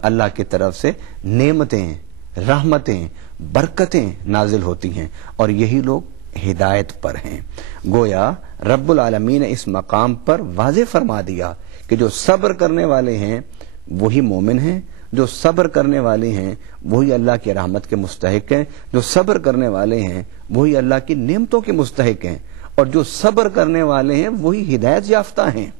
اللہ کی طرف سے نعمتیں، رحمتیں، برکتیں نازل ہوتی ہیں اور یہی لوگ ہدایت پر ہیں۔ گویا رب العالمین نے اس مقام پر واضح فرما دیا کہ جو صبر کرنے والے ہیں وہی مومن ہیں، جو صبر کرنے والے ہیں وہی اللہ کی رحمت کے مستحق ہیں، جو صبر کرنے والے ہیں وہی اللہ کی نعمتوں کے مستحق ہیں، اور جو صبر کرنے والے ہیں وہی ہدایت یافتہ ہیں۔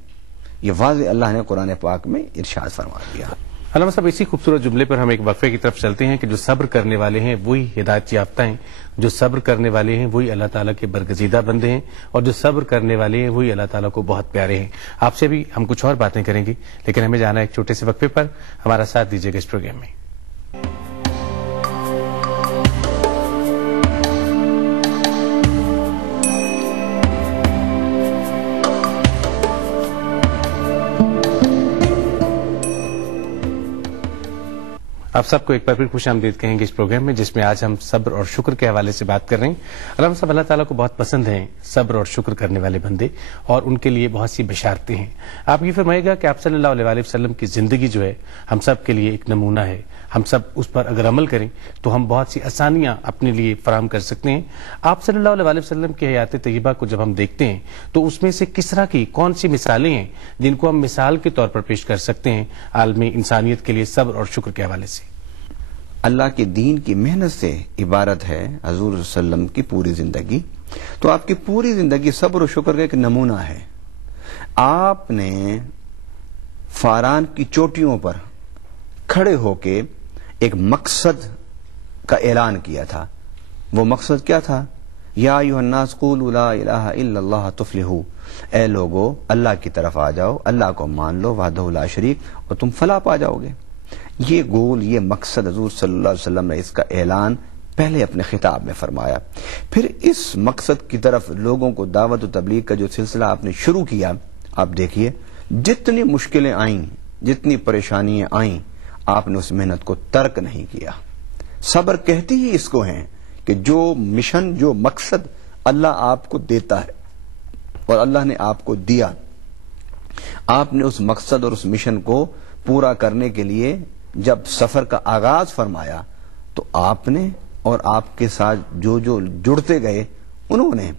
یہ واضح اللہ نے قرآن پاک میں ارشاد فرما دیا۔ علامہ صاحب، اسی خوبصورت جملے پر ہم ایک وقفے کی طرف چلتے ہیں کہ جو صبر کرنے والے ہیں وہی ہدایت یافتہ ہیں، جو صبر کرنے والے ہیں وہی اللہ تعالیٰ کے برگزیدہ بندے ہیں، اور جو صبر کرنے والے ہیں وہی اللہ تعالیٰ کو بہت پیارے ہیں۔ آپ سے بھی ہم کچھ اور باتیں کریں گے، لیکن ہمیں جانا ہے ایک چھوٹے سے وقفے پر۔ ہمارا ساتھ دیجیے گا اس پروگرام میں۔ آپ سب کو ایک بار پھر خوش آمدید کہیں گے اس پروگرام میں، جس میں آج ہم صبر اور شکر کے حوالے سے بات کر رہے ہیں۔ علامہ صاحب، اللہ تعالیٰ کو بہت پسند ہیں صبر اور شکر کرنے والے بندے، اور ان کے لیے بہت سی بشارتیں ہیں۔ آپ یہ فرمائے گا کہ آپ صلی اللہ علیہ وسلم کی زندگی جو ہے ہم سب کے لیے ایک نمونہ ہے، ہم سب اس پر اگر عمل کریں تو ہم بہت سی آسانیاں اپنے لیے فراہم کر سکتے ہیں۔ آپ صلی اللہ علیہ وسلم کی حیات طیبہ کو جب ہم دیکھتے ہیں تو اس میں سے کس طرح کی کون سی مثالیں ہیں جن کو ہم مثال کے طور پر پیش کر سکتے ہیں عالمی انسانیت کے لیے صبر اور شکر کے حوالے سے؟ اللہ کے دین کی محنت سے عبارت ہے حضور صلی اللہ علیہ وسلم کی پوری زندگی، تو آپ کی پوری زندگی صبر و شکر کا ایک نمونہ ہے۔ آپ نے فاران کی چوٹیوں پر کھڑے ہو کے ایک مقصد کا اعلان کیا تھا۔ وہ مقصد کیا تھا؟ یا ایھا الناس قولوا لا الہ الا اللہ تفلحوا، اے لوگو اللہ کی طرف آ جاؤ، اللہ کو مان لو وحدہ لا شریک، اور تم فلاح پا جاؤ گے۔ یہ گول، یہ مقصد حضور صلی اللہ علیہ وسلم نے اس کا اعلان پہلے اپنے خطاب میں فرمایا۔ پھر اس مقصد کی طرف لوگوں کو دعوت و تبلیغ کا جو سلسلہ آپ نے شروع کیا، آپ دیکھیے جتنی مشکلیں آئیں، جتنی پریشانیاں آئیں، آپ نے اس محنت کو ترک نہیں کیا۔ صبر کہتی ہی اس کو ہیں کہ جو مشن، جو مقصد اللہ آپ کو دیتا ہے اور اللہ نے آپ کو دیا، آپ نے اس مقصد اور اس مشن کو پورا کرنے کے لیے جب سفر کا آغاز فرمایا تو آپ نے اور آپ کے ساتھ جو جڑتے گئے انہوں نے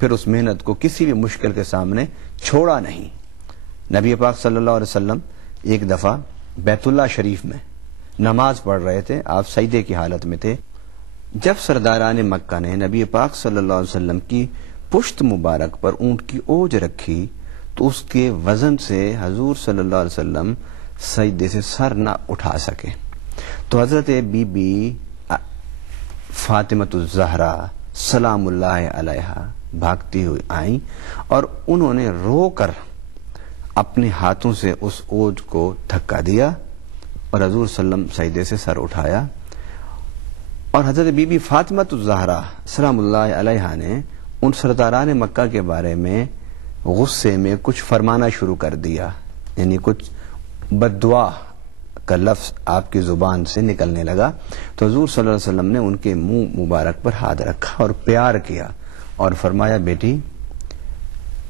پھر اس محنت کو کسی بھی مشکل کے سامنے چھوڑا نہیں۔ نبی پاک صلی اللہ علیہ وسلم ایک دفعہ بیت اللہ شریف میں نماز پڑھ رہے تھے، آپ سجدے کی حالت میں تھے۔ جب سرداران مکہ نے نبی پاک صلی اللہ علیہ وسلم کی پشت مبارک پر اونٹ کی اوج رکھی تو اس کے وزن سے حضور صلی اللہ علیہ وسلم سجدے سے سر نہ اٹھا سکے، تو حضرت بی بی فاطمۃ الزہرا سلام اللہ علیہا بھاگتی ہوئی آئیں اور انہوں نے رو کر اپنے ہاتھوں سے اس اوج کو دھکا دیا اور حضور صلی اللہ علیہ وسلم سجدے سے سر اٹھایا، اور حضرت بی بی فاطمۃ الزہرا سلام اللہ علیہا نے ان سرداران مکہ کے بارے میں غصے میں کچھ فرمانا شروع کر دیا، یعنی کچھ بد دعا کا لفظ آپ کی زبان سے نکلنے لگا، تو حضور صلی اللہ علیہ وسلم نے ان کے منہ مبارک پر ہاتھ رکھا اور پیار کیا اور فرمایا، بیٹی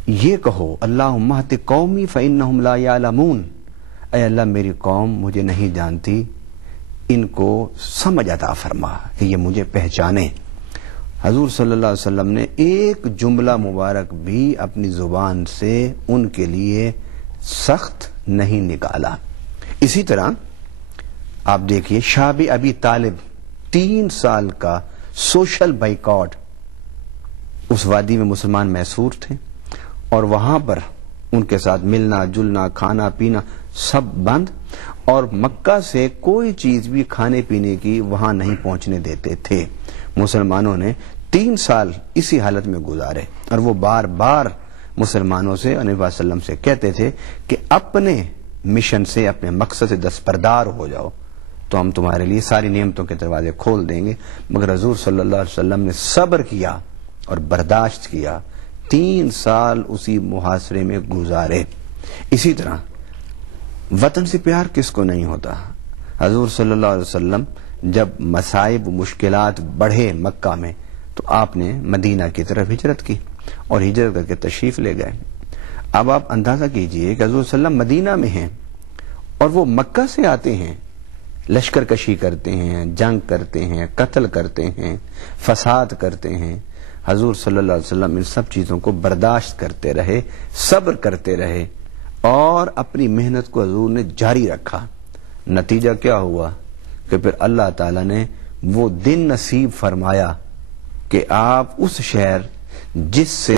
یہ کہو اللہم اہد قومی فانہم لا یعلمون، اے اللہ میری قوم مجھے نہیں جانتی، ان کو سمجھ عطا فرما کہ یہ مجھے پہچانے۔ حضور صلی اللہ علیہ وسلم نے ایک جملہ مبارک بھی اپنی زبان سے ان کے لیے سخت نہیں نکالا۔ اسی طرح آپ دیکھیے شاب ابی طالب 3 سال کا سوشل بائیکاٹ، اس وادی میں مسلمان محصور تھے اور وہاں پر ان کے ساتھ ملنا جلنا کھانا پینا سب بند، اور مکہ سے کوئی چیز بھی کھانے پینے کی وہاں نہیں پہنچنے دیتے تھے۔ مسلمانوں نے 3 سال اسی حالت میں گزارے، اور وہ بار بار مسلمانوں سے نبی صلی اللہ علیہ وسلم سے کہتے تھے کہ اپنے مشن سے، اپنے مقصد سے دستبردار ہو جاؤ تو ہم تمہارے لیے ساری نعمتوں کے دروازے کھول دیں گے، مگر حضور صلی اللہ علیہ وسلم نے صبر کیا اور برداشت کیا، 3 سال اسی محاصرے میں گزارے۔ اسی طرح وطن سے پیار کس کو نہیں ہوتا؟ حضور صلی اللہ علیہ وسلم جب مصائب و مشکلات بڑھے مکہ میں تو آپ نے مدینہ کی طرف ہجرت کی اور ہجرت کر کے تشریف لے گئے۔ اب آپ اندازہ کیجئے کہ حضور صلی اللہ علیہ وسلم مدینہ میں ہیں اور وہ مکہ سے آتے ہیں، لشکر کشی کرتے ہیں، جنگ کرتے ہیں، قتل کرتے ہیں، فساد کرتے ہیں. حضور صلی اللہ علیہ وسلم ان سب چیزوں کو برداشت کرتے رہے، صبر کرتے رہے اور اپنی محنت کو حضور نے جاری رکھا. نتیجہ کیا ہوا کہ پھر اللہ تعالی نے وہ دن نصیب فرمایا کہ آپ اس شہر جس سے